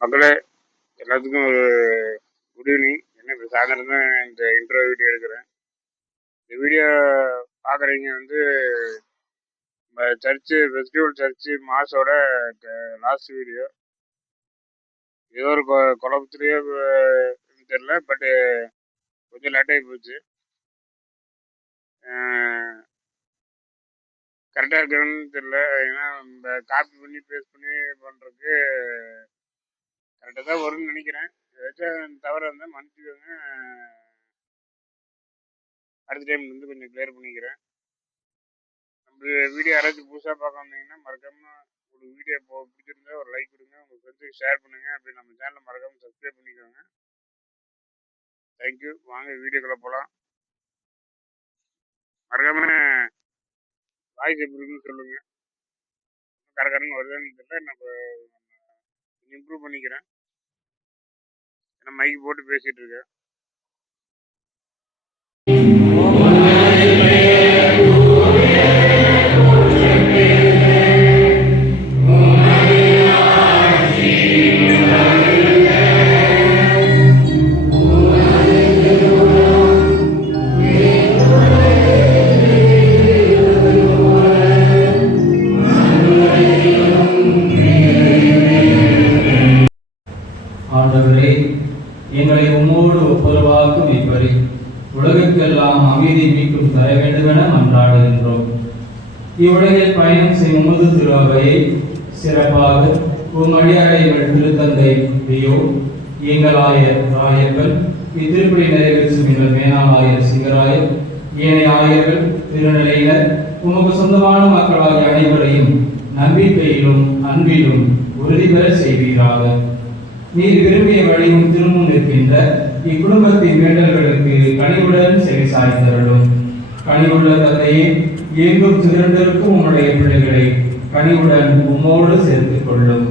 மக்களே, எல்லாத்துக்கும் ஒரு குட் ஈவினிங். என்ன இப்போ சாயந்தரம் தான் இந்த இன்ட்ரோ வீடியோ எடுக்கிறேன். இந்த வீடியோ பார்க்குறீங்க வந்து நம்ம சர்ச்சு ஃபெஸ்டிவல் சர்ச்சு மாஸோட லாஸ்ட் வீடியோ. ஏதோ ஒரு குழப்பத்துலேயே தெரியல, பட்டு கொஞ்சம் லேட்டாகி போச்சு. கரெக்டாக இருக்கணும்னு தெரியல. ஏன்னா இந்த காப்பி பண்ணி பேஸ்ட் பண்ணி பண்ணுறதுக்கு கரெக்டாக தான் வரும்னு நினைக்கிறேன். ஏதாச்சும் தவறு இருந்தால் மன்னிச்சுக்கோங்க. அடுத்த டைம் வந்து கொஞ்சம் கிளியர் பண்ணிக்கிறேன். நம்ம வீடியோ யாராச்சும் புதுசாக பார்க்க வந்தீங்கன்னா மறக்காமல் ஒரு வீடியோ பிடிச்சிருந்தா ஒரு லைக் கொடுங்க, உங்கள் ஃப்ரெண்ட்ஸுக்கு ஷேர் பண்ணுங்கள். அப்படி நம்ம சேனலை மறக்காமல் சப்ஸ்கிரைப் பண்ணிக்கோங்க. தேங்க்யூ. வாங்க வீடியோக்குள்ளே போகலாம். மறக்காமல் வாய்ஸ் எப்படி இருக்குன்னு சொல்லுங்கள். கரெக்டாக வருதுன்னு தெரியல, நம்ம இம்ப்ரூவ் பண்ணிக்கிறேன். ஏன்னா மைக் போட்டு பேசிகிட்டு இருக்கேன். ஆண்டவரே, எங்களை உம்மோடு ஒப்புரவாக்கும் இப்படி உலகுக்கெல்லாம் அமைதி மீட்டும் தர வேண்டுமென மன்றாடுகின்றோம். இவ்வுலகில் பயணம் செய்யும் உமது திருவையை சிறப்பாக உம்மடியாரை திருத்தந்தை லியோ, எங்கள் ஆயர் ராயப்பன், இத்திருப்படி நிறைவேற்றும் எங்கள் மேனாள் ஆயர் சிங்கராயர், ஏனைய ஆயர்கள், திருநிலையினர், உமக்கு சொந்தமான மக்களாகிய அனைவரையும் நம்பிக்கையிலும் அன்பிலும் உறுதி பெற செய்வீராக. நீர் விரும்பிய வழியும் திரும்பவும் நிற்கின்ற இக்குடும்பத்தின் வேண்டல்களுக்கு கனிவுடன் செவி சாய்ந்தருளும். கனிவுள்ள தந்தையே, எங்கும் திரண்டிருக்கும் உம்முடைய பிள்ளைகளை கனிவுடன் உம்மோடு சேர்த்துக் கொள்ளும்.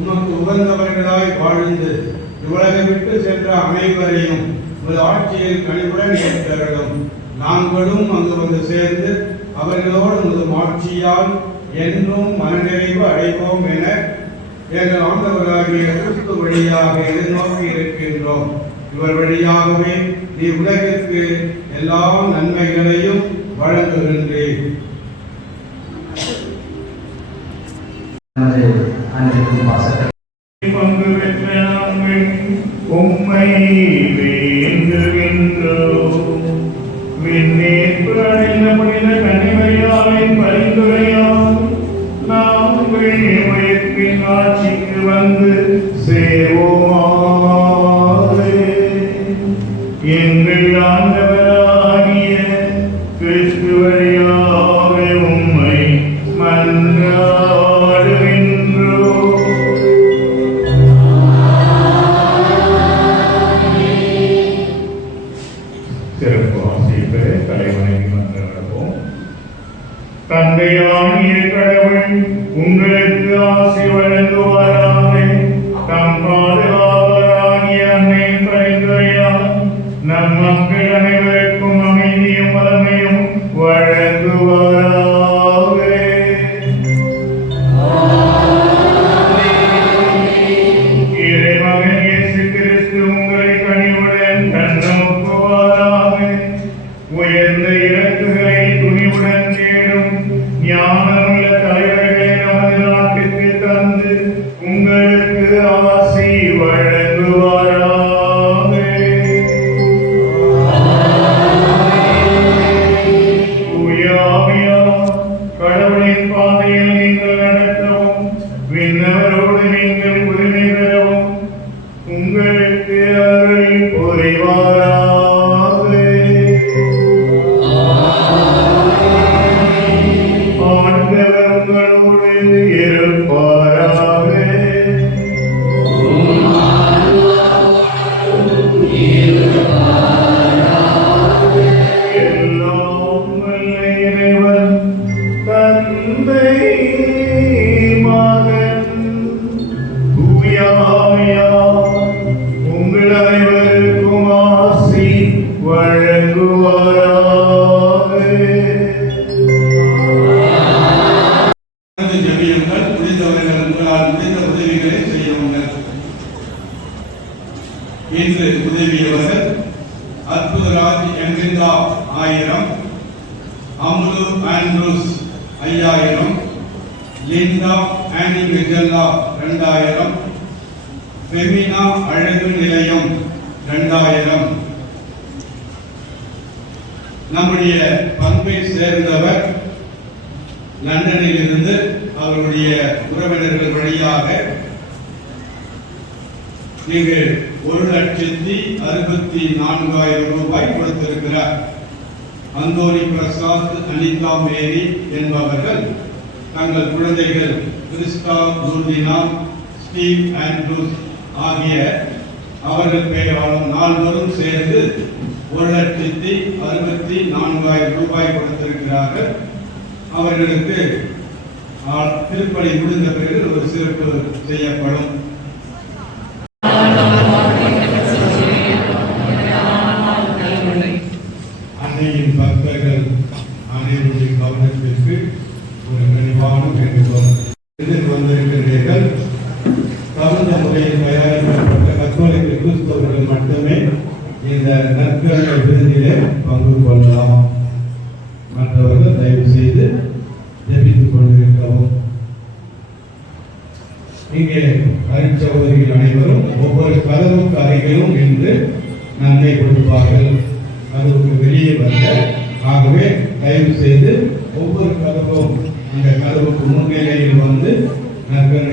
உமக்கு உகந்தவர்களாய் வாழ்ந்து இவ்வுலகை விட்டு சென்ற அனைவரையும் உமது ஆட்சியில் கனிவுடன் ஏற்றருளும். நாங்களும் அங்கு வந்து சேர்ந்து அவர்களோடு உமது ஆட்சியால் என்றும் மனநிறைவு அடைவோம் என எங்கள் ஆண்டவராகிய கிறிஸ்து வழியாக எதிர்நோக்கி இருக்கின்றோம். இவர் வழியாகவே நீ உலகிற்கு எல்லா நன்மைகளையும் வழங்குகின்றேன். அன்பிற்கும் பாசத்தை பங்கு பெற்ற நாங்கள் உம்மை வேண்டுகின்றோம். விண்ணேற்பு அடைந்த புனித கன்னிமரியாவின் பரிந்துரையால் நாங்கள் உயிர்ப்பின் ஆட்சிக்கு வந்து சேருவோமாக. எங்கள் ஆண்டவராகிய கிறிஸ்து வழியாக உம்மை மன்றாடுகின்றோம். சிறப்பு ஆசிரியப்பை தலைவனை மன்றாடுவோம். தந்தையாகிய கடவுள் உங்களுக்கு ஆசி வழங்குவாராக. தம் பாதுகாவலராகிய அன்னையின் பரிந்துரையால் நம் மக்கள் அனைவருக்கும் அமைதியும் வளமையும் வழங்குவாராக. இறைமகன் இயேசு கிறிஸ்து உங்களை கனிவுடன் கண்ணோக்குவாராக. உயர்ந்த இலக்குகளை துணிவுடன் தேடும் ஞானமுள்ள தலைவர்களை நமது நாட்டுக்கு தந்து உங்களுக்கு ஆசி வழங்குவாராக. கடவுளின் பாதையில் நீங்கள் நடத்தவும் விண்ணவரோடு நீங்கள் உரிமை பெறவும் உங்களுக்கு அருள் புரிவாராக. ஆண்டவர் உங்களோடு இருப்பாராக. எல்லாம் வல்ல இறைவன் தந்தை மகன் தூய ஆவியார் உங்கள் அனைவருக்கும் ஆசி வழங்குவாராக. ஜெபியுங்கள். முடிந்தவர்கள் உங்களால் முடிந்த உதவிகளை செய்யுங்கள். இன்று உதவியவர்கள் அற்புதராஜ் என்கின்றா 1000, அம்ரு ஆண்ட்ரூஸ் 5000, லிண்டா ஆனி மிஜல்லா 2000, ஃபெமினா அழகு நிலையம் 2000. நம்முடைய பண்பை சேர்ந்தவர் லண்டனில் இருந்து அவருடைய உறவினர்கள் வழியாக நீங்கள் 1,64,000 ரூபாய் கொடுத்திருக்கிறார். அந்தோனி பிரசாத், அனிதா மேரி என்பவர்கள் தங்கள் குழந்தைகள் கிறிஸ்டா ஜூர்டினா, ஸ்டீவ் ஆண்ட்ரூஸ் ஆகிய அவர்கள் பெயராலும் 4 பேரும் சேர்ந்து 1,64,000 ரூபாய் கொடுத்திருக்கிறார்கள். அவர்களுக்கு திருப்பணி முடிந்த பிறகு ஒரு சிறப்பு செய்யப்படும். அன்னையின் பக்தர்கள் அனைவருடைய கவனத்திற்கு ஒரு கனிவான வேண்டுகோள். இதில் வந்திருக்கிறீர்கள். தகுந்த முறையில் தயாரிக்கப்பட்ட கத்தோலிக்க கிறிஸ்தவர்கள் மட்டுமே இந்த நற்கருணை விருந்திலே பங்கு கொள்ளலாம். மற்றவர்கள் தயவு செய்து ஜெபித்துக் கொண்டிருக்கவும். இங்கே அருட்சகோதரிகள் அனைவரும் ஒவ்வொரு கதவுக்கு அருகிலும் நின்று நன்மை கொடுப்பார்கள். கதவுக்கு வெளியே வந்த ஆகவே தயவு செய்து ஒவ்வொரு கதவும் அந்த கதவுக்கு முன்னிலையில் வந்து நற்கருணை